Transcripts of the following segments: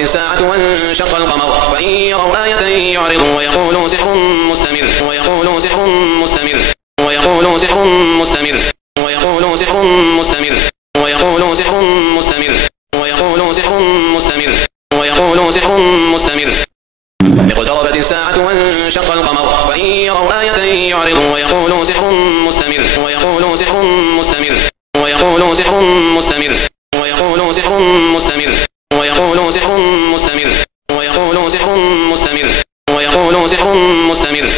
اقتربت الساعة وانشق القمر وإن يروا آية يعرضوا ويقولوا سحر مستمر ويقولوا سحر مستمر ويقولوا سحر مستمر ويقولوا سحر مستمر ويقولوا سحر مستمر ويقولوا سحر مستمر ويقولوا سحر مستمر اقتربت الساعة وانشق القمر وإن يروا آية يعرضوا ويقولوا سحر مستمر ويقولوا سحر مستمر ويقولوا سحر مستمر ويقولوا سحر مستمر ويقولوا سحر مستمر ويقولوا سحر مستمر ويقولوا سحر مستمر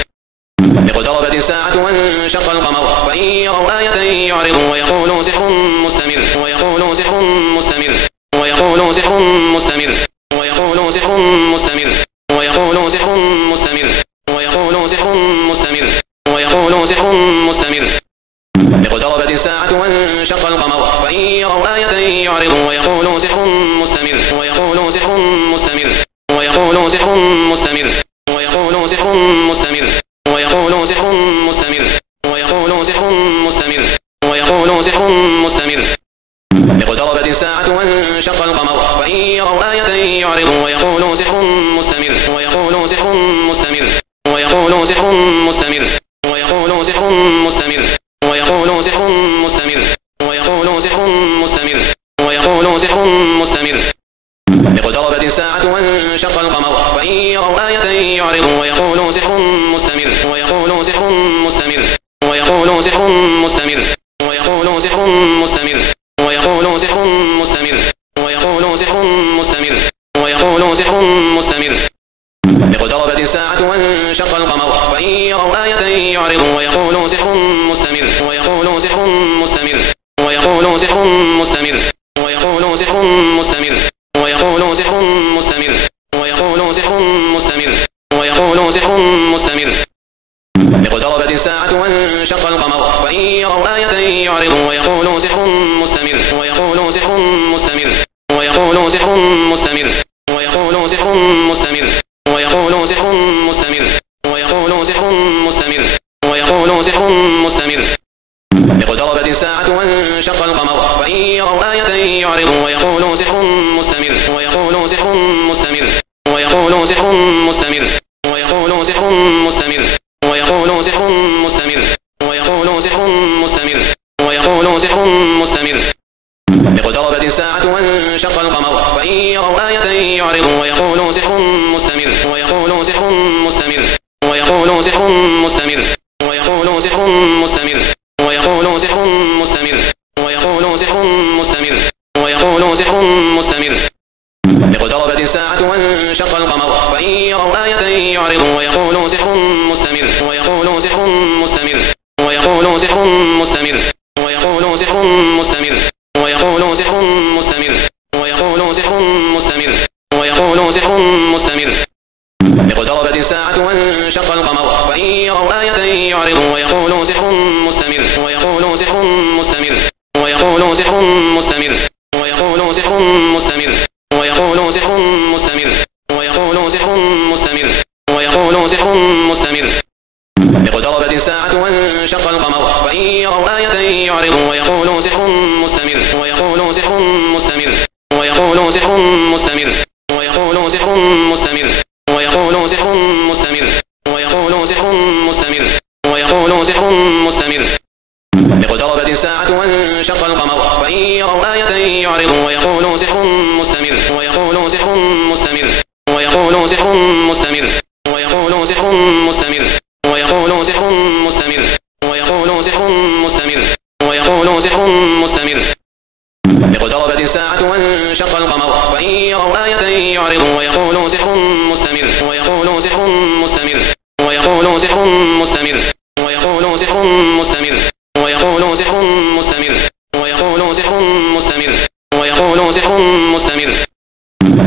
اقتربت الساعة وانشق القمر وإن يروا آية يعرضوا ويقولوا سحر مستمر ويقولوا سحر مستمر ويقولوا سحر مستمر ويقولوا سحر مستمر ويقولوا سحر مستمر ويقولوا سحر مستمر ويقولوا سحر مستمر اقتربت الساعة وانشق القمر وإن يروا آية يعرضوا ويقولوا سحر مستمر ويقولوا سحر مستمر ويقولوا سحر مستمر ويقولوا سحر مستمر ويقولوا سحر مستمر ويقولوا سحر مستمر ويقولوا سحر مستمر اقتربت الساعة وانشق القمر وإن يروا آية يعرضوا ويقولوا سحر مستمر ويقولوا سحر مستمر ويقولوا سحر مستمر ويقولوا سحر مستمر ويقولوا سحر مستمر ويقولوا سحر مستمر ويقولوا سحر مستمر اقتربت الساعة وانشق القمر وإن يروا آية يعرضوا ويقولوا سحر مستمر ويقولوا سحر مستمر ويقولوا سحر مستمر ويقولوا سحر مستمر ويقولوا سحر مستمر ويقولوا سحر مستمر ويقولوا سحر مستمر اقتربت الساعة وانشق القمر وإن يروا آية يعرضوا ويقولوا سحر مستمر ويقولوا سحر مستمر ويقولوا سحر مستمر ويقولوا سحر مستمر ويقولوا سحر مستمر ويقولوا سحر مستمر ويقولوا سحر مستمر اقتربت الساعة وانشق القمر وإن يروا آية يعرضوا ويقولوا سحر مستمر ويقولوا سحر مستمر ويقولوا سحر مستمر ويقولوا سحر مستمر ويقولوا سحر مستمر ويقولوا سحر مستمر ويقولوا سحر مستمر اقتربت الساعة وانشق القمر وإن يروا آية يعرضوا ويقولوا سحر مستمر ويقولوا سحر مستمر ويقولوا سحر مستمر ويقولوا سحر مستمر ويقولوا سحر مستمر ويقولوا سحر مستمر ويقولوا سحر مستمر اقتربت الساعة وانشق القمر وإن يروا آية يعرضوا ويقولوا سحر مستمر ويقولوا سحر مستمر ويقولوا سحر مستمر ويقولوا سحر مستمر ويقولوا سحر مستمر ويقولوا سحر مستمر ويقولوا سحر مستمر اقتربت الساعة وانشق القمر وإن يروا آية يعرضوا ويقولوا سحر مستمر ويقولوا سحر مستمر ويقولوا سحر مستمر ويقولوا سحر مستمر ويقولوا سحر مستمر ويقولوا سحر مستمر ويقولوا سحر مستمر اقتربت الساعة وانشق القمر وإن يروا آية يعرضوا ويقولوا سحر مستمر ويقولوا سحر مستمر ويقولوا سحر مستمر ويقولوا سحر مستمر ويقولوا سحر مستمر ويقولوا سحر مستمر ويقولوا سحر مستمر اقتربت الساعة وانشق القمر وإن يروا آية يعرضوا ويقولوا سحر مستمر ويقولوا سحر مستمر ويقولوا سحر مستمر ويقولوا سحر مستمر ويقولوا سحر مستمر ويقولوا سحر مستمر ويقولوا سحر مستمر اقتربت الساعة وانشق القمر وإن يروا آية يعرضوا ويقولوا سحر مستمر ويقولوا سحر مستمر ويقولوا سحر مستمر ويقولوا سحر مستمر ويقولوا سحر مستمر ويقولوا سحر مستمر ويقولوا سحر مستمر اقتربت الساعة وانشق القمر وإن يروا آية يعرضوا ويقولوا سحر مستمر ويقولوا سحر مستمر ويقولوا سحر مستمر ويقولوا سحر مستمر ويقولوا سحر مستمر ويقولوا سحر مستمر ويقولوا سحر مستمر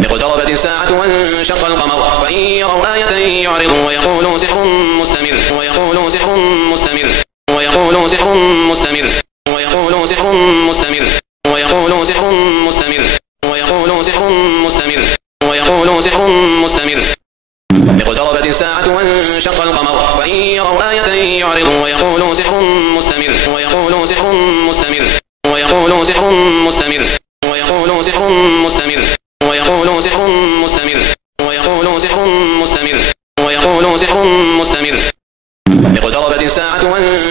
اقتربت الساعة وانشق القمر وإن يروا آية يعرضوا ويقولوا سحر مستمر ويقولوا سحر مستمر ويقولوا سحر مستمر ويقولوا سحر مستمر ويقولوا سحر مستمر ويقولوا سحر مستمر ويقولوا سحر مستمر اقتربت الساعة وانشق القمر وإن يروا آية يعرضوا ويقولوا سحر مستمر ويقولوا سحر مستمر ويقولوا سحر مستمر ويقولوا سحر مستمر ويقولوا سحر مستمر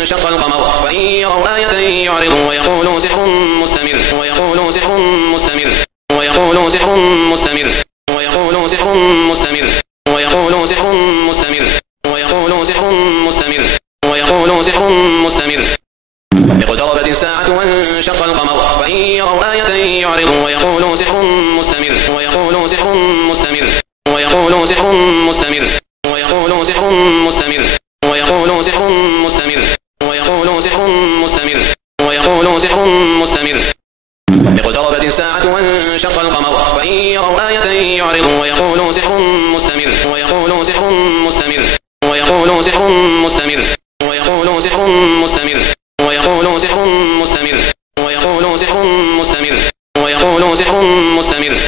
وانشق القمر وإن يروا آية يعرضوا ويقولوا سحر مستمر ويقولوا سحر مستمر ويقولوا سحر مستمر ويقولوا سحر مستمر ويقولوا سحر مستمر ويقولوا سحر مستمر ويقولوا سحر مستمر اقتربت الساعة وانشق القمر وإن يروا آية يعرضوا ويقولوا سحر مستمر ويقولوا سحر مستمر ويقولوا سحر مستمر ويقولوا سحر مستمر ويقولوا سحر مستمر ويقولوا سحر مستمر ويقولوا سحر مستمر اقتربت الساعة وانشق القمر وإن يروا آية يعرضوا ويقولوا سحر مستمر ويقولوا سحر مستمر ويقولوا سحر مستمر ويقولوا سحر مستمر ويقولوا سحر مستمر ويقولوا سحر مستمر ويقولوا سحر مستمر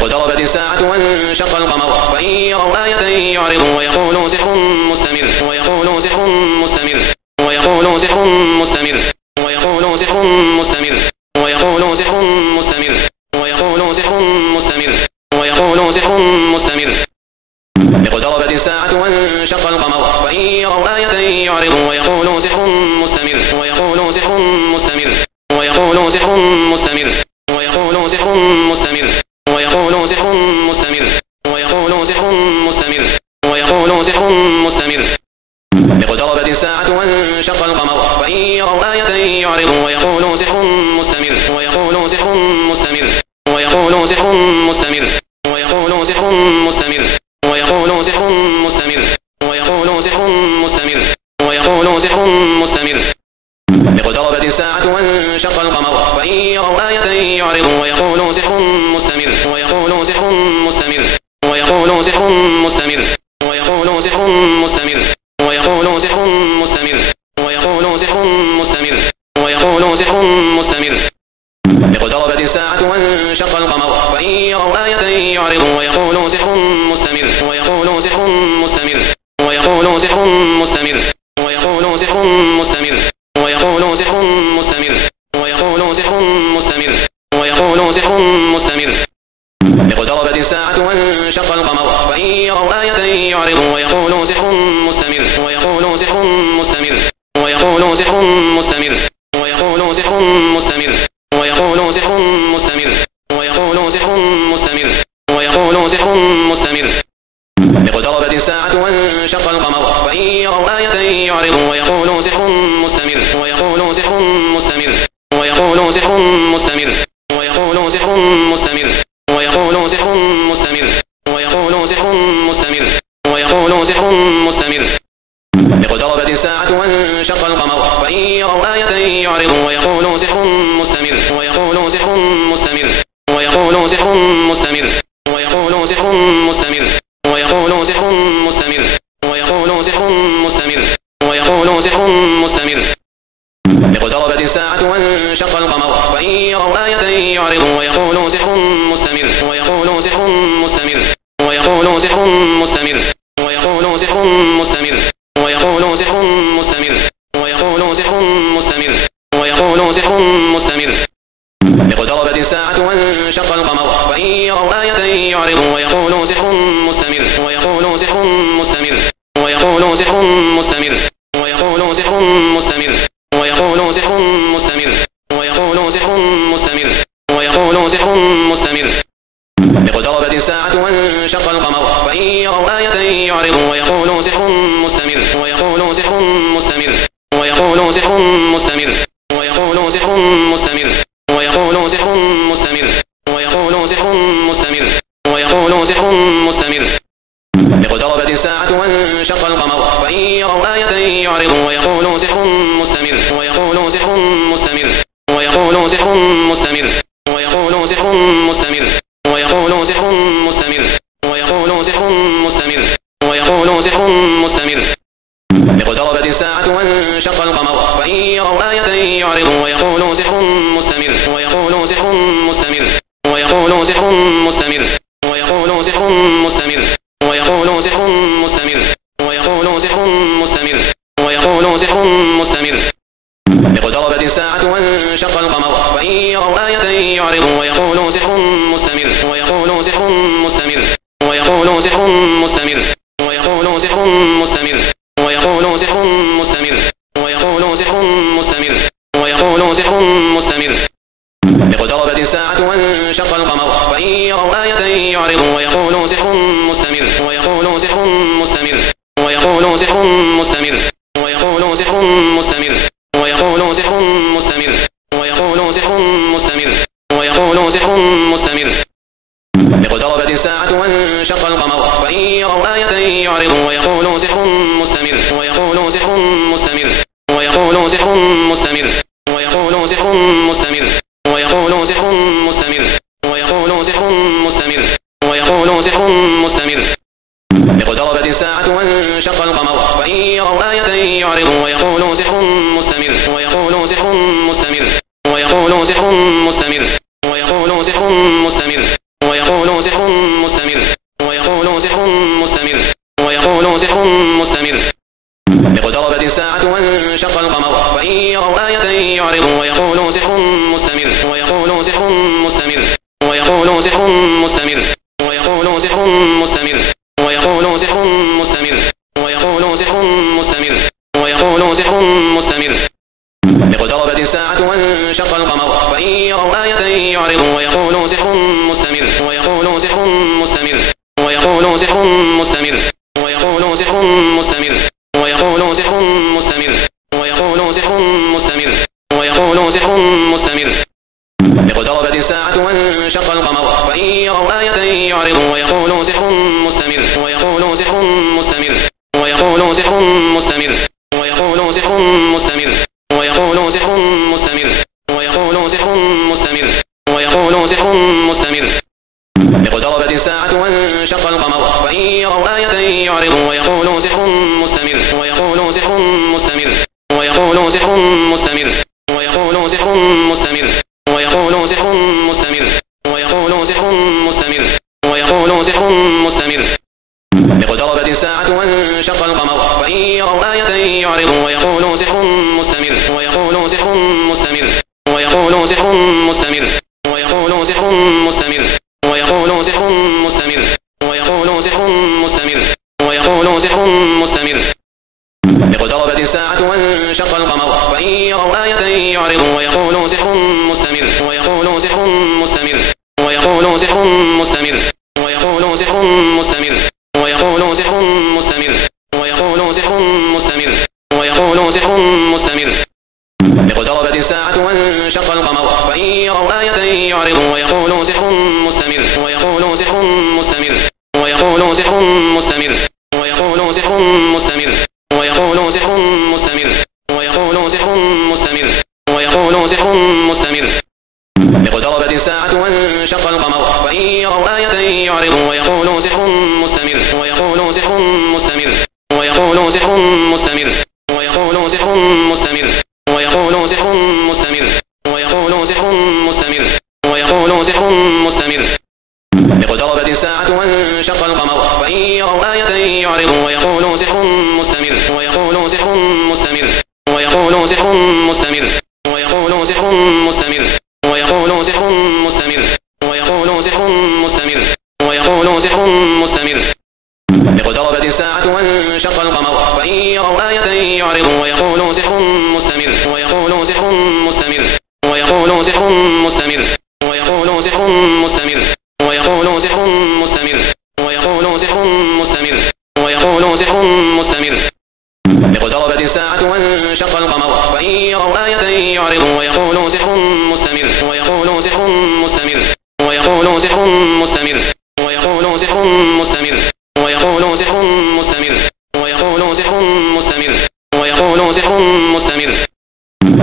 اقتربت الساعة وانشق القمر وإن يروا آية يعرضوا ويقولوا سحر مستمر ويقولوا سحر مستمر ويقولوا سحر مستمر ويقولوا سحر مستمر ويقولوا سحر مستمر ويقولوا سحر مستمر ويقولوا سحر مستمر اقتربت الساعة وانشق القمر وإن يروا آية يعرضوا ويقولوا سحر مستمر ويقولوا سحر مستمر ويقولوا سحر مستمر ويقولوا سحر مستمر ويقولوا سحر مستمر ويقولوا سحر مستمر ويقولوا سحر مستمر اقتربت الساعة وانشق القمر وإن يروا آية يعرضوا ويقولوا سحر مستمر ويقولوا سحر مستمر ويقولوا سحر مستمر ويقولوا سحر مستمر ويقولوا سحر مستمر ويقولوا سحر مستمر ويقولوا سحر مستمر اقتربت الساعة وانشق القمر وإن يروا آية يعرضوا ويقولوا سحر مستمر ويقولوا سحر مستمر ويقولوا سحر مستمر ويقولوا سحر مستمر ويقولوا سحر مستمر ويقولوا سحر مستمر ويقولوا سحر مستمر اقتربت الساعة وانشق القمر وإن يروا آية يعرضوا ويقولوا سحر مستمر ويقولوا سحر مستمر ويقولوا سحر مستمر ويقولوا سحر مستمر ويقولوا سحر مستمر ويقولوا سحر مستمر ويقولوا سحر مستمر اقتربت الساعة وانشق القمر وإن يروا آية يعرضوا ويقولوا سحر مستمر ويقولوا سحر مستمر ويقولوا سحر مستمر ويقولوا سحر مستمر ويقولوا سحر مستمر ويقولوا سحر مستمر ويقولوا سحر مستمر اقتربت الساعة وانشق القمر وإن يروا آية يعرضوا ويقولوا سحر مستمر ويقولوا سحر مستمر ويقولوا سحر مستمر ويقولوا سحر مستمر ويقولوا سحر مستمر ويقولوا سحر مستمر ويقولوا سحر مستمر اقتربت الساعة وانشق القمر وإن يروا آية يعرضوا ويقولوا سحر مستمر ويقولوا سحر مستمر ويقولوا سحر مستمر ويقولوا سحر مستمر ويقولوا سحر مستمر ويقولوا سحر مستمر ويقولوا سحر مستمر اقتربت الساعة وانشق القمر وإن يروا آية يعرضوا ويقولوا سحر مستمر ويقولوا سحر مستمر ويقولوا سحر مستمر ويقولوا سحر مستمر ويقولوا سحر مستمر ويقولوا سحر مستمر ويقولوا سحر مستمر اقتربت الساعة وانشق القمر وإن يروا آية يعرضوا ويقولوا سحر مستمر ويقولوا سحر مستمر ويقولوا سحر مستمر ويقولوا سحر مستمر ويقولوا سحر مستمر ويقولوا سحر مستمر ويقولوا سحر مستمر اقتربت الساعة وانشق القمر وإن يروا آية يعرضوا ويقولوا سحر مستمر ويقولوا سحر مستمر ويقولوا سحر مستمر ويقولوا سحر مستمر ويقولوا سحر مستمر ويقولوا سحر مستمر ويقولوا سحر مستمر اقتربت الساعة وانشق القمر وإن يروا آية يعرضوا ويقولوا سحر مستمر ويقولوا سحر مستمر ويقولوا سحر مستمر ويقولوا سحر مستمر ويقولوا سحر مستمر ويقولوا سحر مستمر ويقولوا سحر مستمر اقتربت الساعة وانشق القمر وإن يروا آية يعرضوا ويقولوا سحر مستمر ويقولوا سحر مستمر ويقولوا سحر مستمر ويقولوا سحر مستمر ويقولوا سحر مستمر ويقولوا سحر مستمر ويقولوا سحر مستمر اقتربت الساعة وانشق القمر وإن يروا آية يعرضوا ويقولوا سحر مستمر ويقولوا سحر مستمر ويقولوا سحر مستمر ويقولوا سحر مستمر ويقولوا سحر مستمر ويقولوا آية يعرضوا ويقولوا سحر مستمر ويقولوا سحر مستمر ويقولوا سحر مستمر ويقولوا سحر مستمر ويقولوا سحر مستمر ويقولوا سحر مستمر ويقولوا سحر مستمر اقتربت الساعة وانشق القمر وإن يروا آية يعرضوا ويقولوا سحر مستمر ويقولوا سحر مستمر ويقولوا سحر مستمر ويقولوا سحر مستمر ويقولوا سحر مستمر ويقولوا سحر مستمر ويقولوا سحر مستمر اقتربت الساعة وانشق القمر وإن يروا آية يعرضوا ويقولوا سحر مستمر ويقولوا سحر مستمر ويقولوا سحر مستمر ويقولوا سحر مستمر ويقولوا سحر مستمر ويقولوا سحر مستمر ويقولوا سحر مستمر اقتربت الساعة وانشق القمر وإن يروا آية يعرضوا ويقولوا سحر مستمر ويقولوا سحر مستمر ويقولوا سحر مستمر ويقولوا سحر مستمر ويقولوا سحر مستمر ويقولوا سحر مستمر ويقولوا سحر مستمر اقتربت الساعة وانشق القمر وإن يروا آية يعرضوا ويقولوا سحر مستمر ويقولوا سحر مستمر ويقولوا سحر مستمر ويقولوا سحر مستمر ويقولوا سحر مستمر ويقولوا سحر مستمر ويقولوا سحر مستمر اقتربت الساعة وانشق القمر وإن يروا آية يعرضوا ويقولوا سحر مستمر ويقولوا سحر مستمر ويقولوا سحر مستمر ويقولوا سحر مستمر ويقولوا سحر مستمر ويقولوا سحر مستمر ويقولوا سحر مستمر اقتربت الساعة وانشق القمر وإن يروا آية يعرضوا ويقولوا سحر مستمر ويقولوا سحر مستمر ويقولوا سحر مستمر ويقولوا سحر مستمر ويقولوا سحر مستمر ويقولوا سحر مستمر ويقولوا سحر مستمر اقتربت الساعة وانشق القمر وإن يروا آية يعرضوا ويقولوا سحر مستمر ويقولوا سحر مستمر ويقولوا سحر مستمر ويقولوا سحر مستمر ويقولوا سحر مستمر ويقولوا سحر مستمر ويقولوا سحر مستمر اقتربت الساعة وانشق القمر وإن يروا آية يعرضوا ويقولوا سحر مستمر ويقولوا سحر مستمر ويقولوا سحر مستمر ويقولوا سحر مستمر ويقولوا سحر مستمر ويقولوا سحر مستمر ويقولوا سحر مستمر اقتربت الساعة وانشق القمر وإن يروا آية يعرضوا ويقولوا سحر مستمر ويقولوا سحر مستمر ويقولوا سحر مستمر ويقولوا سحر مستمر ويقولوا سحر مستمر ويقولوا سحر مستمر ويقولوا سحر مستمر اقتربت الساعة وانشق القمر وإن يروا آية يعرضوا ويقولوا سحر مستمر ويقولوا سحر مستمر ويقولوا سحر مستمر ويقولوا سحر مستمر ويقولوا سحر مستمر ويقولوا سحر مستمر ويقولوا سحر مستمر اقتربت الساعة وانشق القمر وإن يروا آية يعرضوا ويقولوا سحر مستمر ويقولوا سحر مستمر ويقولوا سحر مستمر ويقولوا سحر مستمر ويقولوا سحر مستمر ويقولوا سحر مستمر ويقولوا سحر مستمر اقتربت الساعة وانشق القمر وإن يروا آية يعرضوا ويقولوا سحر مستمر ويقولوا سحر مستمر ويقولوا سحر مستمر ويقولوا سحر مستمر ويقولوا سحر مستمر ويقولوا سحر مستمر ويقولوا سحر مستمر اقتربت الساعة وانشق القمر وإن يروا آية يعرضوا ويقولوا سحر مستمر ويقولوا سحر مستمر ويقولوا سحر مستمر ويقولوا سحر مستمر ويقولوا سحر مستمر ويقولوا سحر مستمر ويقولوا سحر مستمر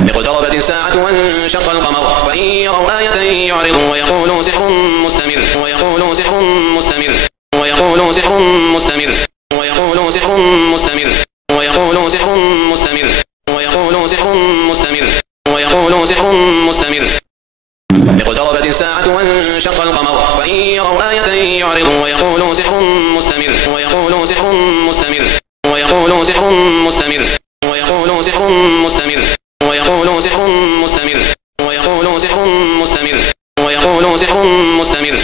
اقتربت الساعة وانشق القمر وإن يروا آية يعرضوا ويقولوا سحر مستمر ويقولوا سحر مستمر ويقولوا سحر مستمر ويقولوا سحر مستمر ويقولوا سحر مستمر ويقولوا سحر مستمر ويقولوا سحر مستمر اقتربت الساعة وانشق القمر وإن يروا آية يعرضوا ويقولوا سحر مستمر ويقولوا سحر مستمر ويقولوا سحر مستمر ويقولوا سحر مستمر ويقولوا سحر مستمر ويقولوا سحر مستمر ويقولوا سحر مستمر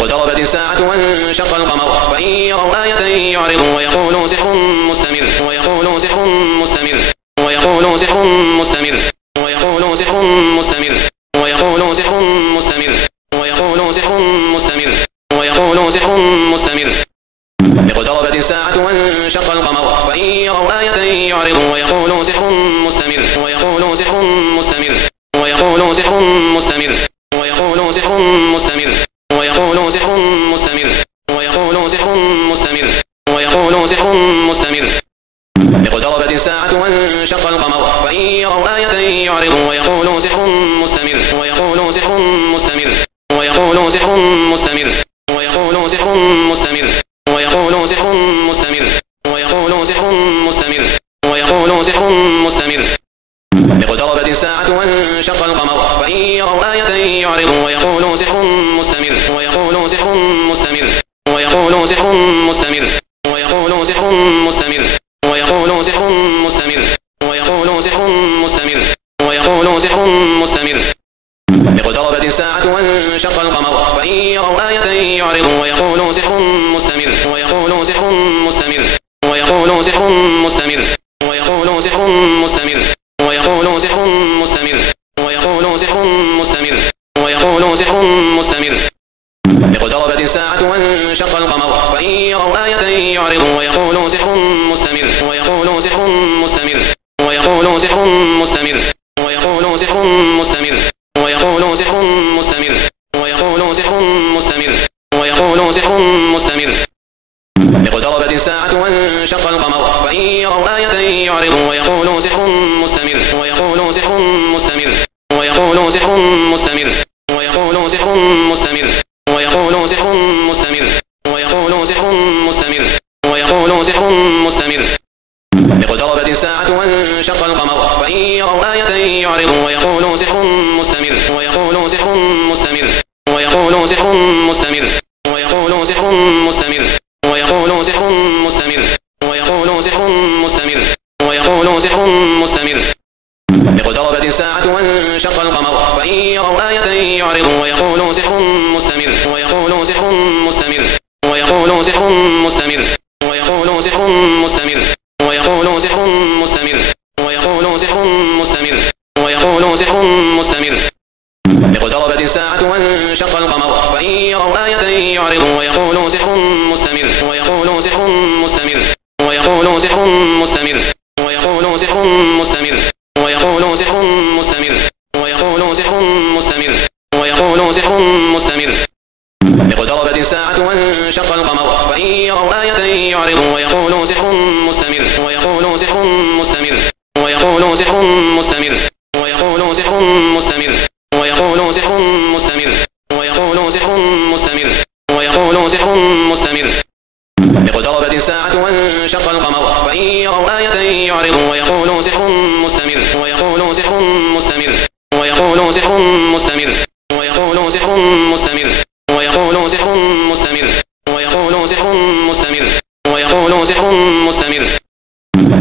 اقتربت الساعة وانشق القمر وإن يروا آية يعرضوا ويقولوا سحر مستمر ويقولوا سحر مستمر ويقولوا سحر مستمر ويقولوا سحر مستمر ويقولوا سحر مستمر ويقولوا سحر مستمر ويقولوا سحر مستمر اقتربت الساعة وانشق القمر وإن يروا آية يعرضوا ويقولوا سحر مستمر ويقولوا سحر مستمر ويقولوا سحر مستمر ويقولوا سحر مستمر ويقولوا سحر مستمر ويقولوا سحر مستمر ويقولوا سحر مستمر اقتربت الساعة وانشق القمر وإن يروا آية يعرضوا ويقولوا سحر مستمر ويقولوا سحر مستمر ويقولوا سحر مستمر ويقولوا سحر مستمر ويقولوا سحر مستمر ويقولوا سحر مستمر ويقولوا سحر مستمر اقتربت الساعة وانشق القمر وإن يروا آية يعرضوا ويقولوا سحر مستمر ويقولوا سحر مستمر ويقولوا سحر مستمر ويقولوا سحر مستمر ويقولوا سحر مستمر ويقولوا سحر مستمر ويقولوا سحر مستمر اقتربت الساعة وانشق القمر وإن يروا آية يعرضوا ويقولوا سحر مستمر ويقولوا سحر مستمر ويقولوا سحر مستمر ويقولوا سحر مستمر ويقولوا سحر مستمر ويقولوا سحر مستمر ويقولوا سحر مستمر اقتربت الساعة وانشق القمر وإن يروا آية يعرضوا ويقولوا سحر مستمر ويقولوا سحر مستمر ويقولوا سحر مستمر ويقولوا سحر مستمر ويقولوا سحر مستمر ويقولوا سحر مستمر ويقولوا سحر مستمر اقتربت الساعة وانشق القمر وإن يروا آية يعرضوا ويقولوا سحر مستمر ويقولوا سحر مستمر ويقولوا سحر مستمر ويقولوا سحر مستمر ويقولوا سحر مستمر ويقولوا سحر مستمر ويقولوا سحر مستمر اقتربت الساعة وانشق القمر وإن يروا آية يعرضوا ويقولوا سحر مستمر ويقولوا سحر مستمر ويقولوا سحر مستمر ويقولوا سحر مستمر ويقولوا سحر مستمر ويقولوا سحر مستمر ويقولوا سحر مستمر اقتربت الساعة وانشق القمر وإن يروا آية يعرضوا ويقولوا سحر مستمر ويقولوا سحر مستمر ويقولوا سحر مستمر ويقولوا سحر مستمر ويقولوا سحر مستمر ويقولوا سحر مستمر ويقولوا سحر مستمر اقتربت الساعة وانشق القمر وإن يروا آية يعرضوا ويقولوا سحر مستمر ويقولوا سحر مستمر ويقولوا سحر مستمر ويقولوا سحر مستمر ويقولوا سحر مستمر ويقولوا سحر مستمر ويقولوا سحر مستمر اقتربت الساعة وانشق القمر وإن يروا آية يعرضوا ويقولوا سحر مستمر ويقولوا سحر مستمر ويقولوا سحر مستمر ويقولوا سحر مستمر ويقولوا سحر مستمر ويقولوا سحر مستمر ويقولوا سحر مستمر اقتربت الساعة وانشق القمر وإن يروا آية يعرضوا ويقولوا سحر مستمر ويقولوا سحر مستمر ويقولوا سحر مستمر ويقولوا سحر مستمر ويقولوا سحر مستمر ويقولوا سحر مستمر ويقولوا سحر مستمر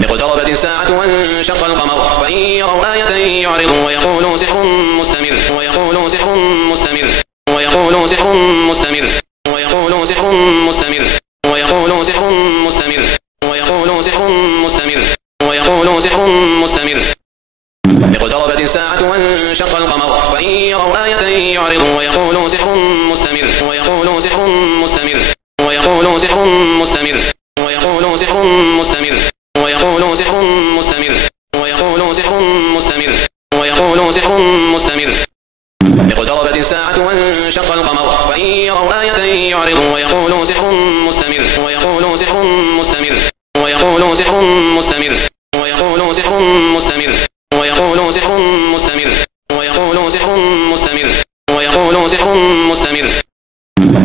اقتربت الساعة وانشق القمر وإن يروا آية يعرضوا ويقولوا سحر مستمر ويقولوا سحر مستمر ويقولوا سحر مستمر ويقولوا سحر مستمر ويقولوا سحر مستمر ويقولوا سحر مستمر ويقولوا سحر مستمر اقتربت الساعة وانشق القمر وإن يروا آية يعرضوا ويقولوا سحر مستمر ويقولوا سحر مستمر ويقولوا سحر مستمر ويقولوا سحر مستمر ويقولوا سحر مستمر ويقولوا سحر مستمر ويقولوا سحر مستمر اقتربت الساعة وانشق القمر وإن يروا آية يعرضوا ويقولوا سحر مستمر ويقولوا سحر مستمر ويقولوا سحر مستمر ويقولوا سحر مستمر ويقولوا سحر مستمر ويقولوا سحر مستمر ويقولوا سحر مستمر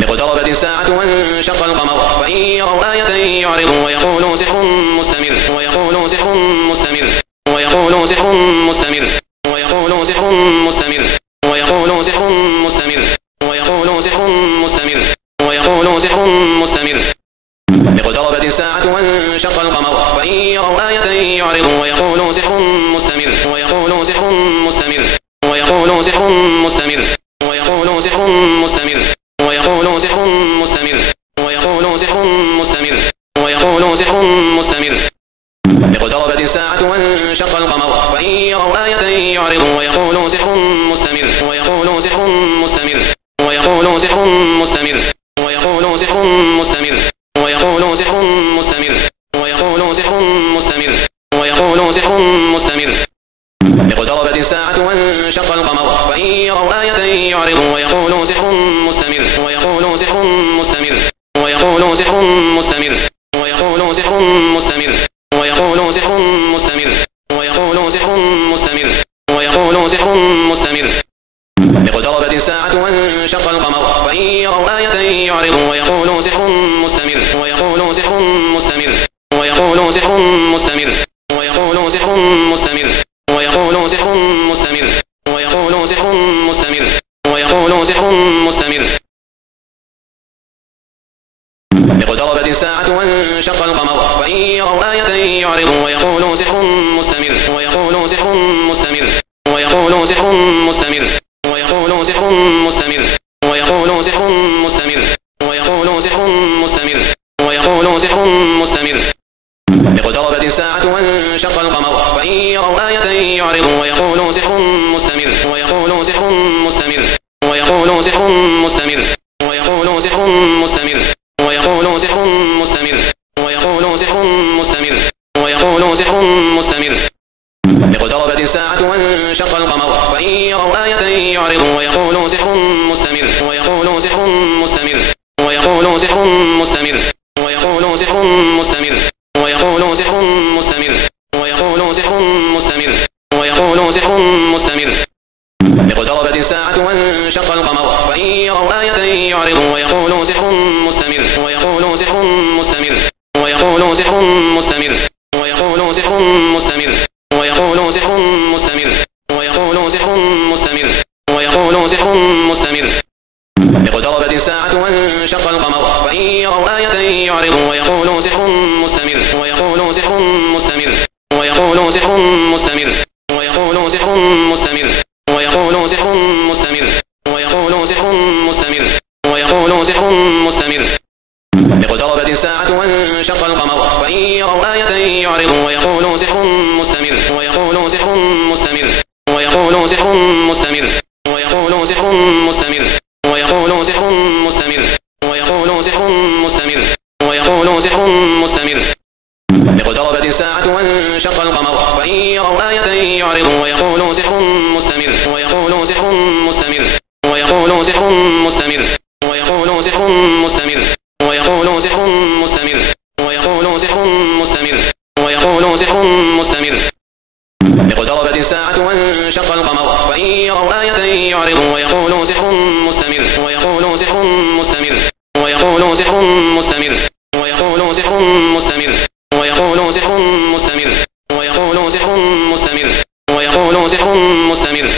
اقتربت الساعة وانشق القمر وإن يروا آية يعرضوا ويقولوا سحر مستمر ويقولوا سحر مستمر ويقولوا سحر مستمر ويقولوا سحر مستمر ويقولوا سحر مستمر ويقولوا سحر مستمر ويقولوا سحر مستمر اقتربت الساعة وانشق القمر وإن يروا آية يعرضوا ويقولوا سحر مستمر ويقولوا سحر مستمر ويقولوا سحر مستمر ويقولوا سحر مستمر ويقولوا سحر مستمر ويقولوا سحر مستمر ويقولوا سحر مستمر اقتربت الساعة وانشق القمر وإن يروا آية يعرضوا ويقولوا سحر مستمر ويقولوا سحر مستمر ويقولوا سحر مستمر ويقولوا سحر وانشق القمر وإن يروا آية يعرضوا ويقولوا سحر مستمر ويقولوا سحر مستمر ويقولوا سحر مستمر ويقولوا سحر مستمر ويقولوا سحر مستمر ويقولوا سحر مستمر ويقولوا سحر مستمر اقتربت الساعة وانشق القمر وإن يروا آية يعرضوا ويقولوا سحر مستمر ويقولوا سحر مستمر ويقولوا سحر مستمر ويقولوا سحر مستمر ويقولوا سحر مستمر ويقولوا سحر مستمر ويقولوا سحر مستمر اقتربت الساعة وانشق القمر وإن يروا آية يعرضوا ويقولوا سحر مستمر ويقولوا سحر مستمر ويقولوا سحر مستمر ويقولوا سحر مستمر ويقولوا سحر مستمر ويقولوا سحر مستمر ويقولوا سحر مستمر اقتربت الساعة وانشق القمر وإن يروا آية يعرضوا ويقولوا سحر مستمر ويقولوا سحر مستمر ويقولوا سحر مستمر ويقولوا سحر مستمر ويقولوا سحر مستمر ويقولوا سحر مستمر ويقولوا سحر مستمر اقتربت الساعة وانشق القمر وإن يروا آية يعرضوا ويقولوا سحر مستمر ويقولوا سحر مستمر ويقولوا سحر مستمر ويقولوا سحر مستمر ويقولوا سحر مستمر ويقولوا سحر مستمر ويقولوا سحر مستمر اقتربت الساعة وانشق القمر وإن يروا آية يعرضوا ويقولوا سحر مستمر ويقولوا سحر مستمر ويقولوا سحر مستمر ويقولوا سحر مستمر ويقولوا سحر مستمر ويقولوا سحر مستمر ويقولوا سحر مستمر اقتربت الساعة وانشق القمر وإن يروا آية يعرضوا ويقولوا سحر مستمر ويقولوا سحر مستمر ويقولوا سحر مستمر ويقولوا سحر مستمر ويقولوا سحر مستمر ويقولوا سحر مستمر ويقولوا سحر مستمر اقتربت الساعة وانشق القمر وإن يروا آية يعرضوا ويقولوا سحر مستمر ويقولوا سحر مستمر ويقولوا سحر مستمر ويقولوا سحر مستمر ويقولوا سحر مستمر ويقولوا سحر مستمر ويقولوا سحر مستمر اقتربت الساعة وانشق القمر وإن يروا آية يعرضوا ويقولوا سحر مستمر ويقولوا سحر مستمر ويقولوا سحر مستمر ويقولوا سحر مستمر ويقولوا سحر مستمر ويقولوا سحر مستمر ويقولوا سحر مستمر اقتربت الساعة وانشق القمر وإن يروا آية يعرضوا ويقولوا سحر مستمر ويقولوا سحر مستمر ويقولوا سحر مستمر ويقولوا سحر مستمر ويقولوا سحر مستمر ويقولوا سحر مستمر ويقولوا سحر مستمر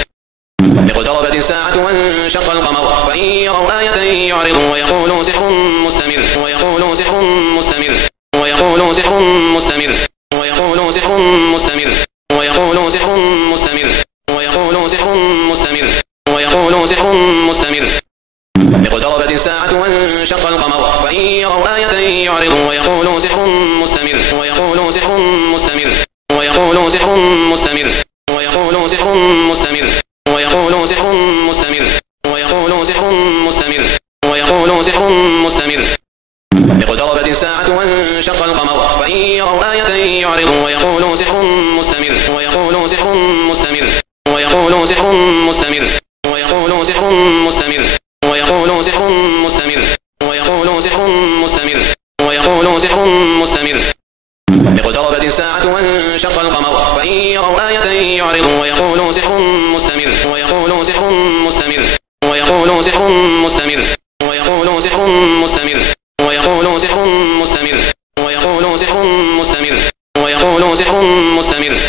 اقتربت الساعة وانشق القمر وإن يروا آية يعرضوا ويقولوا سحر مستمر ويقولوا سحر مستمر ويقولوا سحر مستمر ويقولوا سحر مستمر ويقولوا سحر مستمر ويقولوا سحر مستمر ويقولوا سحر مستمر اقتربت الساعة وانشق القمر وإن يروا آية يعرضوا ويقولوا سحر مستمر ويقولوا سحر مستمر ويقولوا سحر مستمر ويقولوا سحر مستمر ويقولوا سحر مستمر ويقولوا سحر مستمر ويقولوا سحر مستمر اقتربت الساعة وانشق القمر وإن يروا آية يعرضوا ويقولوا سحر مستمر ويقولوا سحر مستمر ويقولوا سحر مستمر ويقولوا سحر مستمر ويقولوا سحر مستمر ويقولوا سحر مستمر ويقولوا سحر مستمر اقتربت الساعة وانشق القمر وإن يروا آية يعرضوا ويقولوا سحر مستمر ويقولوا سحر مستمر ويقولوا سحر مستمر ويقولوا سحر مستمر ويقولوا سحر مستمر ويقولوا سحر مستمر ويقولوا سحر مستمر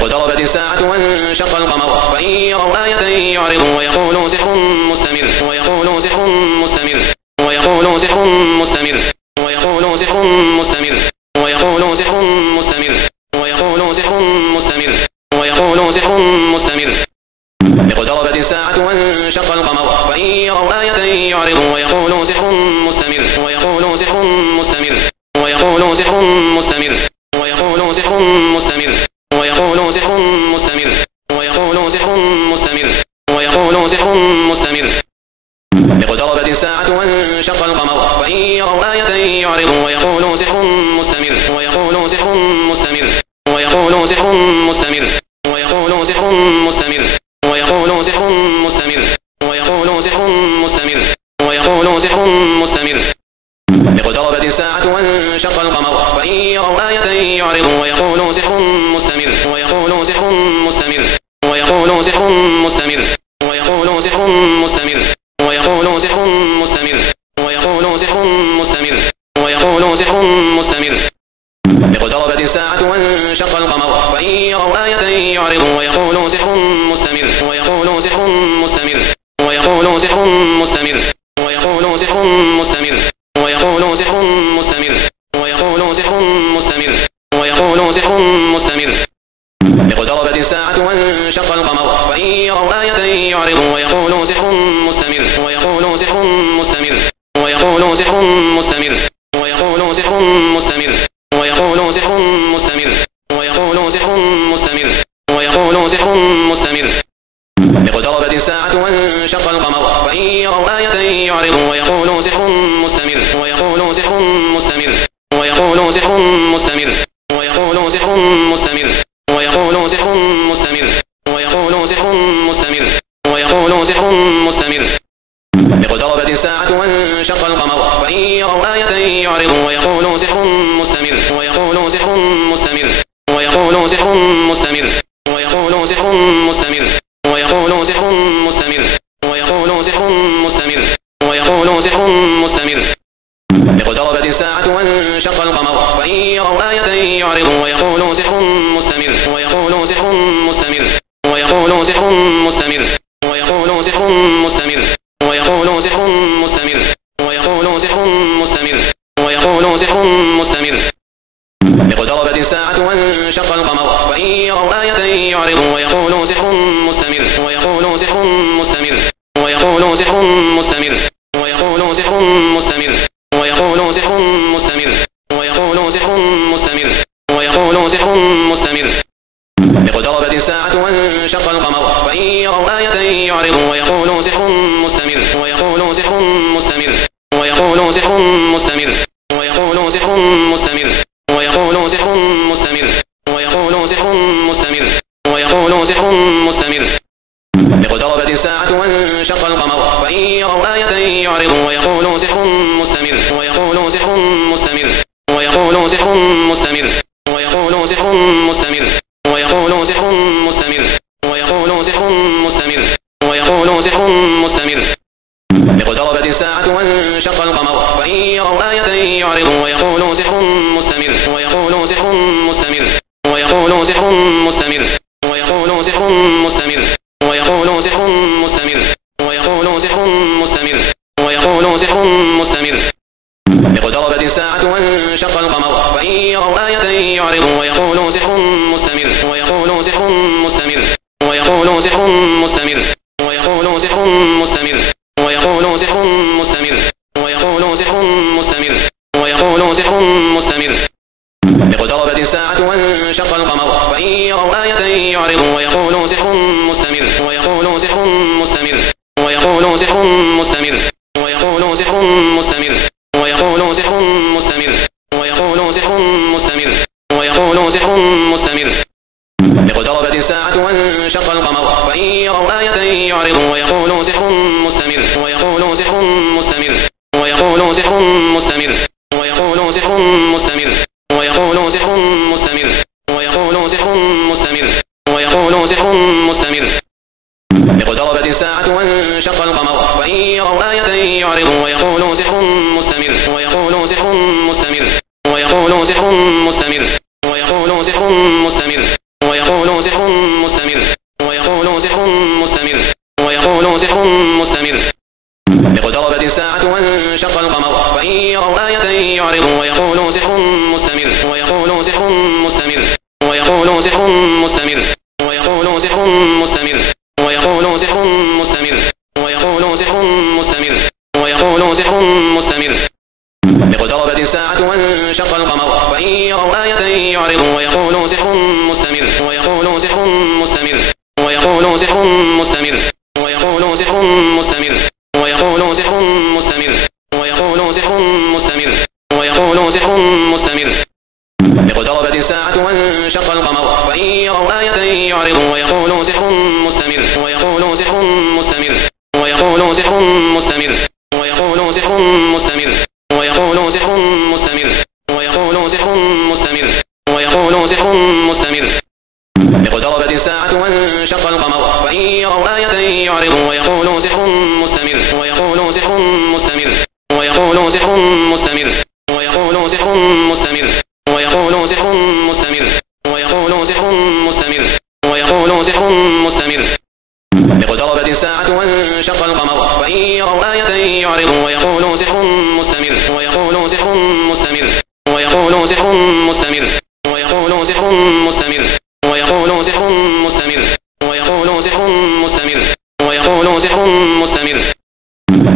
اقتربت الساعة وانشق القمر وإن يروا آية يعرضوا ويقولوا سحر مستمر ويقولوا سحر مستمر ويقولوا سحر مستمر ويقولوا سحر مستمر ويقولوا سحر مستمر ويقولوا سحر مستمر ويقولوا سحر مستمر اقتربت الساعة وانشق القمر وإن يروا آية يعرضوا ويقولوا سحر مستمر ويقولوا سحر مستمر ويقولوا سحر مستمر ويقولوا سحر مستمر ويقولوا سحر مستمر ويقولوا سحر مستمر ويقولوا سحر مستمر اقتربت الساعة وانشق القمر وإن يروا آية يعرضوا ويقولوا سحر مستمر ويقولوا سحر مستمر ويقولوا سحر مستمر ويقولوا سحر مستمر اقتربت الساعة وانشق القمر وإن يروا آية يعرضوا ويقولوا سحر مستمر ويقولوا سحر مستمر ويقولوا سحر مستمر ويقولوا سحر مستمر ويقولوا سحر مستمر ويقولوا سحر مستمر ويقولوا سحر مستمر اقتربت الساعة وانشق القمر وإن يروا آية يعرضوا ويقولوا سحر مستمر ويقولوا سحر مستمر ويقولوا سحر مستمر ويقولوا سحر مستمر ويقولوا سحر مستمر ويقولوا سحر مستمر ويقولوا سحر مستمر اقتربت الساعة وانشق القمر وإن يروا آية يعرضوا ويقولوا سحر مستمر ويقولوا سحر مستمر ويقولوا سحر مستمر ويقولوا سحر مستمر ويقولوا سحر مستمر ويقولوا سحر مستمر ويقولوا سحر مستمر اقتربت الساعة وانشق القمر وإن يروا آية يعرضوا ويقولوا سحر مستمر ويقولوا سحر مستمر ويقولوا سحر مستمر ويقولوا سحر مستمر ويقولوا سحر مستمر ويقولوا سحر مستمر ويقولوا سحر مستمر اقتربت الساعة وانشق القمر وإن يروا آية يعرضوا ويقولوا سحر مستمر ويقولوا سحر مستمر ويقولوا سحر مستمر ويقولوا سحر مستمر ويقولوا سحر مستمر ويقولوا سحر مستمر ويقولوا سحر مستمر اقتربت الساعة وانشق القمر وإن يروا آية يعرضوا ويقولوا سحر مستمر ويقولوا سحر مستمر ويقولوا سحر مستمر ويقولوا سحر مستمر ويقولوا سحر مستمر ويقولوا سحر مستمر ويقولوا سحر مستمر اقتربت الساعة وانشق القمر وإن يروا آية يعرضوا ويقولوا سحر مستمر ويقولوا سحر مستمر ويقولوا سحر مستمر ويقولوا سحر مستمر ويقولوا سحر مستمر ويقولوا سحر مستمر ويقولوا سحر مستمر اقتربت الساعة وانشق القمر وإن يروا آية يعرضوا ويقولوا سحر مستمر ويقولوا سحر مستمر ويقولوا سحر مستمر ويقولوا سحر مستمر ويقولوا سحر مستمر ويقولوا سحر مستمر ويقولوا سحر مستمر اقتربت الساعة وانشق القمر وإن يروا آية يعرضوا ويقولوا سحر مستمر ويقولوا سحر مستمر ويقولوا سحر مستمر ويقولوا سحر مستمر ويقولوا سحر مستمر ويقولوا سحر مستمر ويقولوا سحر مستمر اقتربت الساعة وانشق القمر وإن يروا آية يعرضوا ويقولوا سحر مستمر ويقولوا سحر مستمر ويقولوا سحر مستمر ويقولوا سحر مستمر ويقولوا سحر مستمر ويقولوا سحر مستمر ويقولوا سحر مستمر اقتربت الساعة وانشق القمر وإن يروا آية يعرضوا ويقولوا سحر مستمر ويقولوا سحر مستمر ويقولوا سحر مستمر ويقولوا سحر مستمر ويقولوا سحر مستمر ويقولوا سحر مستمر ويقولوا سحر مستمر اقتربت الساعة وانشق القمر وإن يروا آية يعرضوا ويقولوا سحر مستمر ويقولوا سحر مستمر ويقولوا سحر مستمر ويقولوا سحر مستمر ويقولوا سحر مستمر ويقولوا سحر مستمر ويقولوا سحر مستمر اقتربت الساعة وانشق القمر وإن يروا آية يعرضوا ويقولوا سحر مستمر ويقولوا سحر مستمر ويقولوا سحر مستمر ويقولوا سحر مستمر ويقولوا سحر مستمر ويقولوا سحر مستمر ويقولوا سحر مستمر اقتربت الساعة وانشق القمر وإن يروا آية يعرضوا ويقولوا سحر مستمر ويقولوا سحر مستمر ويقولوا سحر مستمر ويقولوا سحر مستمر ويقولوا سحر مستمر ويقولوا سحر مستمر ويقولوا سحر مستمر اقتربت الساعة وانشق القمر وإن يروا آية يعرضوا ويقولوا سحر مستمر ويقولوا سحر مستمر ويقولوا سحر مستمر ويقولوا سحر مستمر ويقولوا سحر مستمر ويقولوا سحر مستمر ويقولوا سحر مستمر اقتربت الساعة وانشق القمر وإن يروا آية يعرضوا ويقولوا سحر مستمر ويقولوا سحر مستمر ويقولوا سحر مستمر ويقولوا سحر مستمر ويقولوا سحر مستمر ويقولوا سحر مستمر ويقولوا سحر مستمر اقتربت الساعة وانشق القمر وإن يروا آية يعرضوا ويقولوا سحر مستمر ويقولوا سحر مستمر ويقولوا سحر مستمر ويقولوا سحر مستمر ويقولوا سحر وانشق القمر وإن يروا آية يعرضوا ويقولوا سحر مستمر ويقولوا سحر مستمر ويقولوا سحر مستمر ويقولوا سحر مستمر ويقولوا سحر مستمر ويقولوا سحر مستمر ويقولوا سحر مستمر اقتربت الساعة وانشق القمر وإن يروا آية يعرضوا ويقولوا سحر مستمر ويقولوا سحر مستمر ويقولوا سحر مستمر ويقولوا سحر مستمر ويقولوا سحر مستمر ويقولوا سحر مستمر ويقولوا سحر مستمر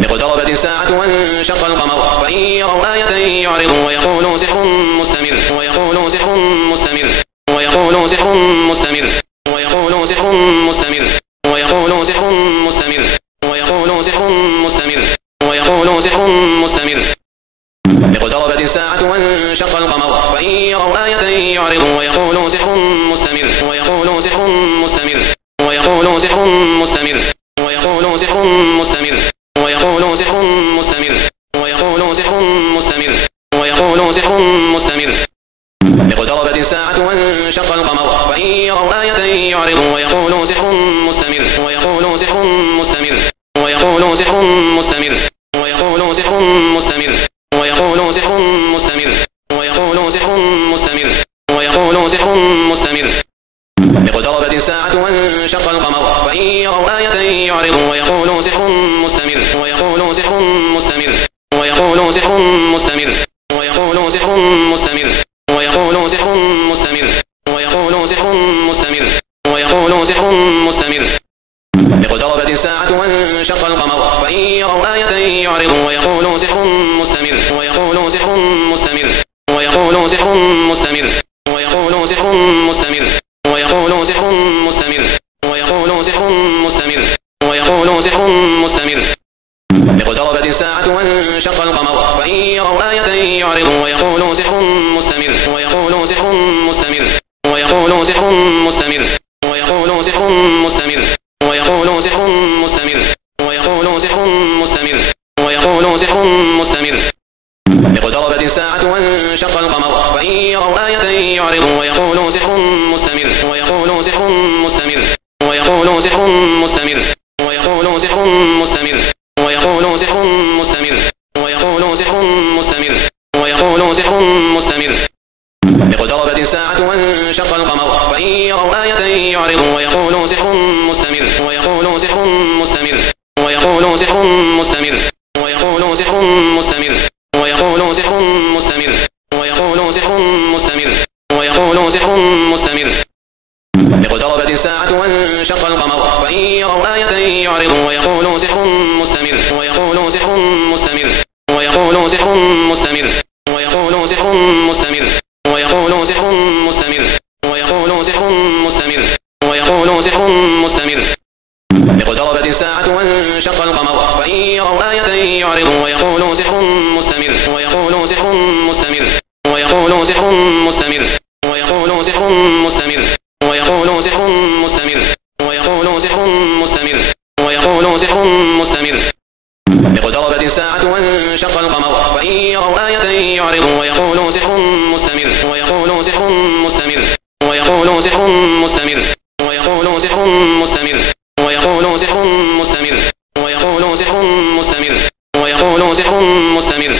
اقتربت الساعة وانشق القمر وإن يروا آية يعرضوا ويقولوا سحر مستمر ويقولوا سحر مستمر ويقولوا سحر مستمر ويقولوا سحر مستمر ويقولوا سحر مستمر ويقولوا سحر مستمر ويقولوا سحر مستمر اقتربت الساعة وانشق القمر وإن يروا آية يعرضوا ويقولوا سحر مستمر ويقولوا سحر مستمر ويقولوا سحر مستمر ويقولوا سحر مستمر ويقولوا سحر مستمر ويقولوا سحر مستمر ويقولوا سحر مستمر اقتربت الساعة وانشق القمر وإن يروا آية يعرضوا ويقولوا سحر مستمر ويقولوا سحر مستمر ويقولوا سحر مستمر ويقولوا سحر مستمر ويقولوا سحر مستمر ويقولوا سحر مستمر ويقولوا سحر مستمر اقتربت الساعة وانشق القمر وإن يروا آية يعرضوا ويقولوا سحر مستمر ويقولوا سحر مستمر ويقولوا سحر مستمر ويقولوا سحر مستمر ويقولوا سحر مستمر ويقولوا سحر مستمر ويقولوا سحر مستمر اقتربت الساعة وانشق القمر وإن يروا آية يعرضوا ويقولوا سحر مستمر ويقولوا سحر مستمر ويقولوا سحر مستمر ويقولوا سحر مستمر ويقولوا سحر مستمر ويقولوا سحر مستمر ويقولوا سحر مستمر اقتربت الساعة وانشق القمر وإن يروا آية يعرضوا ويقولوا سحر مستمر ويقولوا سحر مستمر ويقولوا سحر مستمر ويقولوا سحر مستمر ويقولوا سحر مستمر ويقولوا سحر مستمر ويقولوا سحر مستمر اقتربت الساعة وانشق القمر وإن يروا آية يعرضوا ويقولوا سحر مستمر ويقولوا سحر مستمر ويقولوا سحر مستمر ويقولوا سحر مستمر ويقولوا سحر مستمر ويقولوا سحر مستمر ويقولوا سحر مستمر اقتربت الساعة وانشق القمر وإن يروا آية يعرضوا ويقولوا سحر مستمر ويقولوا سحر مستمر ويقولوا سحر مستمر ويقولوا سحر مستمر ويقولوا سحر مستمر ويقولوا سحر مستمر ويقولوا سحر مستمر اقتربت الساعة وانشق القمر وإن يروا آية يعرضوا ويقولوا سحر مستمر ويقولوا سحر مستمر ويقولوا سحر مستمر ويقولوا سحر مستمر ويقولوا سحر مستمر ويقولوا سحر مستمر ويقولوا سحر مستمر اقتربت الساعة وانشق القمر وإن يروا آية يعرضوا ويقولوا سحر مستمر ويقولوا سحر مستمر ويقولوا سحر مستمر ويقولوا سحر مستمر ويقولوا سحر مستمر ويقولوا سحر مستمر ويقولوا سحر مستمر اقتربت الساعة وانشق القمر وإن يروا آية يعرضوا ويقولوا سحر مستمر ويقولوا سحر مستمر ويقولوا سحر مستمر ويقولوا سحر مستمر ويقولوا سحر مستمر ويقولوا سحر مستمر ويقولوا سحر مستمر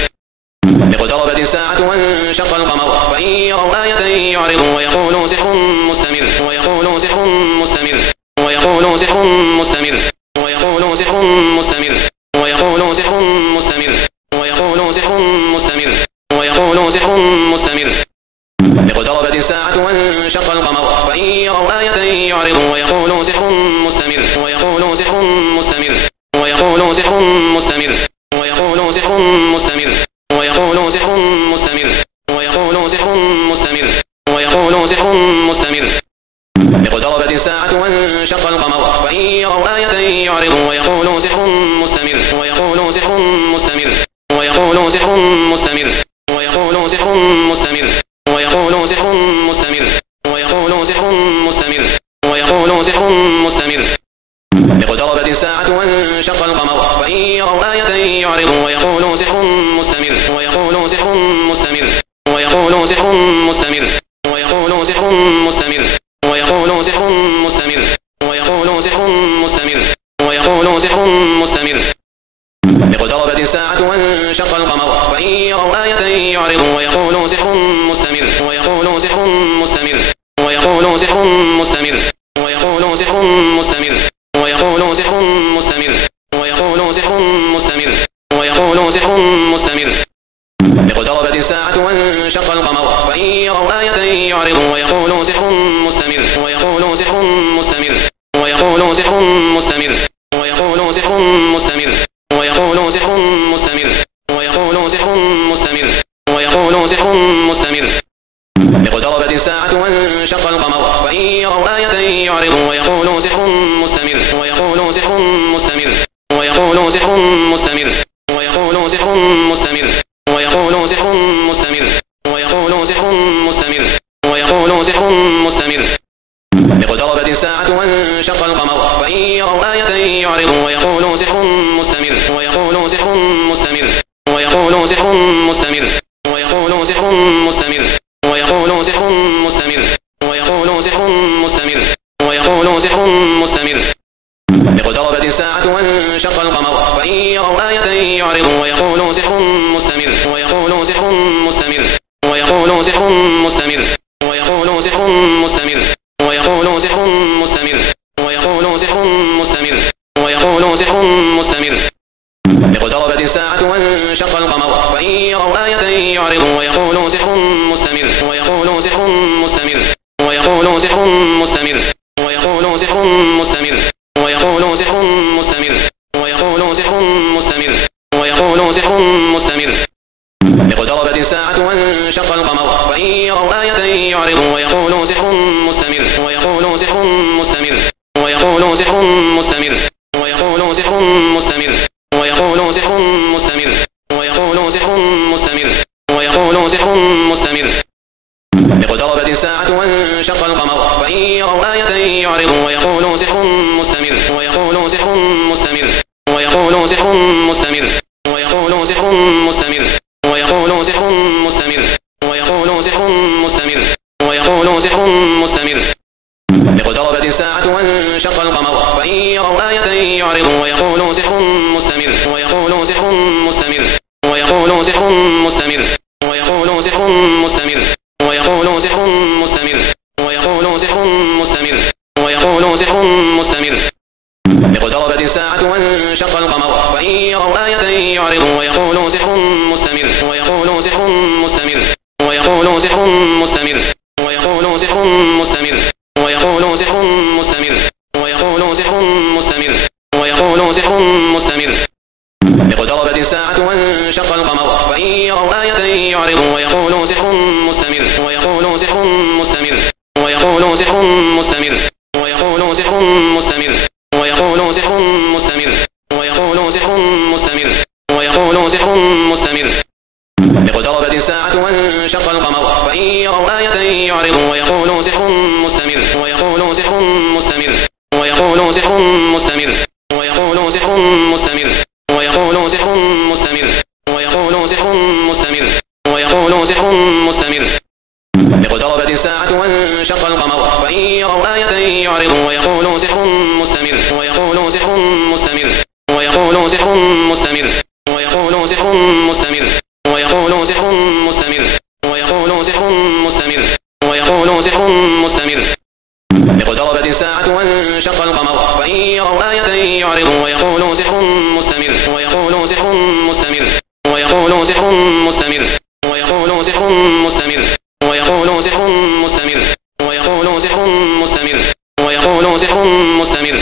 اقتربت الساعة وانشق القمر وإن يروا آية يعرضوا ويقولوا سحر مستمر ويقولوا سحر مستمر ويقولوا سحر مستمر ويقولوا سحر مستمر ويقولوا سحر مستمر ويقولوا سحر مستمر ويقولوا سحر مستمر اقتربت الساعة وانشق القمر وإن يروا آية يعرضوا ويقولوا سحر مستمر ويقولوا سحر مستمر ويقولوا سحر مستمر ويقولوا سحر مستمر ويقولوا سحر مستمر ويقولوا سحر مستمر ويقولوا سحر مستمر اقتربت الساعة وانشق القمر وإن يروا آية يعرضوا ويقولوا سحر مستمر ويقولوا سحر مستمر ويقولوا سحر مستمر ويقولوا سحر مستمر ويقولوا سحر مستمر ويقولوا سحر مستمر ويقولوا سحر مستمر اقتربت الساعة وانشق القمر وإن يروا آية يعرضوا ويقولوا سحر مستمر ويقولوا سحر مستمر ويقولوا سحر مستمر ويقولوا سحر مستمر ويقولوا سحر مستمر وإن يروا آية يعرضوا ويقولوا سحر مستمر ويقولوا سحر مستمر ويقولوا سحر مستمر ويقولوا سحر مستمر ويقولوا سحر مستمر ويقولوا سحر مستمر ويقولوا سحر مستمر اقتربت الساعة وانشق القمر وإن يروا آية يعرضوا ويقولوا سحر مستمر ويقولوا سحر مستمر ويقولوا سحر مستمر ويقولوا سحر مستمر ويقولوا سحر مستمر ويقولوا سحر مستمر ويقولوا سحر مستمر اقتربت الساعة وانشق القمر وإن يروا آية يعرضوا ويقولوا سحر مستمر ويقولوا سحر مستمر ويقولوا سحر مستمر ويقولوا سحر مستمر ويقولوا سحر مستمر ويقولوا سحر مستمر ويقولوا سحر مستمر اقتربت الساعة وانشق القمر وإن يروا آية يعرضوا ويقولوا سحر مستمر ويقولوا سحر مستمر ويقولوا سحر مستمر ويقولوا سحر مستمر ويقولوا سحر مستمر ويقولوا سحر مستمر ويقولوا سحر مستمر اقتربت الساعة وانشق القمر وإن يروا آية يعرضوا ويقولوا سحر مستمر ويقولوا سحر مستمر ويقولوا سحر مستمر ويقولوا سحر مستمر ويقولوا سحر مستمر ويقولوا سحر مستمر ويقولوا سحر مستمر اقتربت الساعة وانشق القمر وإن يروا آية يعرضوا ويقولوا سحر مستمر ويقولوا سحر مستمر ويقولوا سحر مستمر ويقولوا سحر مستمر ويقولوا سحر مستمر ويقولوا سحر مستمر ويقولوا سحر مستمر اقتربت الساعة وانشق القمر وإن يروا آية يعرضوا ويقولوا سحر مستمر ويقولوا سحر مستمر ويقولوا سحر مستمر ويقولوا سحر مستمر ويقولوا سحر مستمر ويقولوا سحر مستمر ويقولوا سحر مستمر اقتربت الساعة وانشق القمر وإن يروا آية يعرضوا ويقولوا سحر مستمر ويقولوا سحر مستمر ويقولوا سحر مستمر ويقولوا سحر مستمر ويقولوا سحر مستمر ويقولوا سحر مستمر ويقولوا سحر مستمر اقتربت الساعة وانشق القمر وإن يروا آية يعرضوا ويقولوا سحر مستمر ويقولوا سحر مستمر ويقولوا سحر مستمر ويقولوا سحر مستمر ويقولوا سحر مستمر ويقولوا سحر مستمر ويقولوا سحر مستمر اقتربت الساعة وانشق القمر وإن يروا آية يعرضوا ويقولوا سحر مستمر ويقولوا سحر مستمر ويقولوا سحر مستمر ويقولوا سحر مستمر ويقولوا سحر مستمر ويقولوا سحر مستمر ويقولوا سحر مستمر اقتربت الساعة وانشق القمر وإن يروا آية يعرضوا ويقولوا سحر مستمر ويقولوا سحر مستمر ويقولوا سحر مستمر ويقولوا سحر مستمر ويقولوا سحر مستمر ويقولوا سحر مستمر ويقولوا سحر مستمر اقتربت الساعة وانشق القمر وإن يروا آية يعرضوا ويقولوا سحر مستمر ويقولوا سحر مستمر ويقولوا سحر مستمر ويقولوا سحر مستمر ويقولوا سحر مستمر ويقولوا سحر مستمر ويقولوا سحر مستمر اقتربت الساعة وانشق القمر وإن يروا آية يعرضوا ويقولوا سحر مستمر ويقولوا سحر مستمر ويقولوا سحر مستمر ويقولوا سحر مستمر ويقولوا سحر مستمر ويقولوا سحر مستمر ويقولوا سحر مستمر اقتربت الساعة وانشق القمر وإن يروا آية يعرضوا ويقولوا سحر مستمر ويقولوا سحر مستمر ويقولوا سحر مستمر ويقولوا سحر مستمر ويقولوا سحر مستمر ويقولوا سحر مستمر ويقولوا سحر مستمر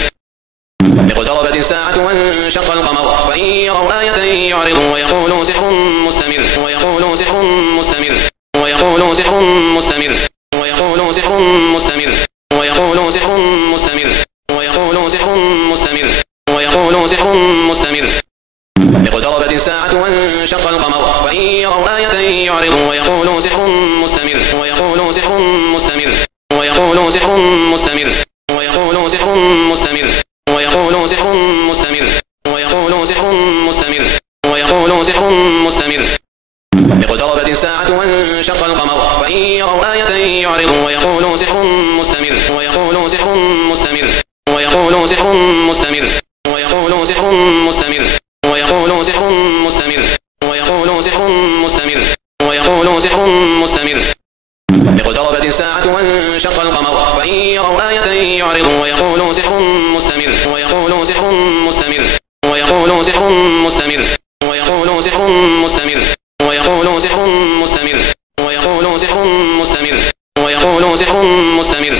اقتربت الساعة وانشق القمر وإن يروا آية يعرضوا ويقولوا سحر مستمر ويقولوا سحر مستمر ويقولوا سحر مستمر ويقولوا سحر مستمر ويقولوا سحر مستمر ويقولوا سحر مستمر ويقولوا سحر مستمر اقتربت الساعة وانشق القمر وإن يروا آية يعرضوا ويقولوا سحر مستمر ويقولوا سحر مستمر ويقولوا سحر مستمر ويقولوا سحر مستمر ويقولوا سحر مستمر ويقولوا سحر مستمر ويقولوا سحر مستمر اقتربت الساعة وانشق القمر وإن يروا آية يعرضوا ويقولوا سحر مستمر ويقولوا سحر مستمر ويقولوا سحر مستمر ويقولوا سحر مستمر ويقولوا سحر مستمر ويقولوا سحر مستمر ويقولوا سحر مستمر اقتربت الساعة وانشق القمر وإن يروا آية يعرضوا ويقولوا سحر مستمر ويقولوا سحر مستمر ويقولوا سحر مستمر ويقولوا سحر مستمر ويقولوا سحر مستمر ويقولوا سحر مستمر ويقولوا سحر مستمر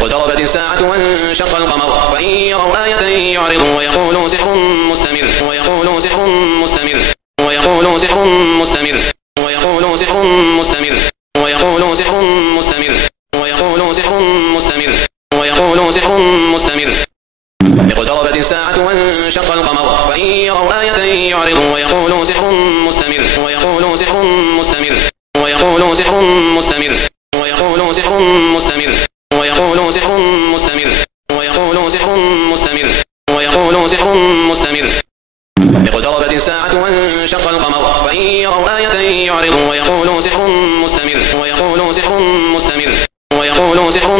اقتربت الساعة وانشق القمر وإن يروا آية يعرضوا ويقولوا سحر مستمر ويقولوا سحر مستمر ويقولوا سحر مستمر ويقولوا سحر مستمر ويقولوا سحر مستمر ويقولوا سحر مستمر ويقولوا سحر مستمر اقتربت الساعة وانشق القمر وإن يروا آية يعرضوا ويقولوا سحر مستمر ويقولوا سحر مستمر ويقولوا سحر مستمر ويقولوا سحر مستمر ويقولوا سحر مستمر ويقولوا سحر مستمر ويقولوا سحر مستمر اقتربت الساعة وانشق القمر وإن يروا آية يعرضوا ويقولوا سحر مستمر ويقولوا سحر مستمر ويقولوا سحر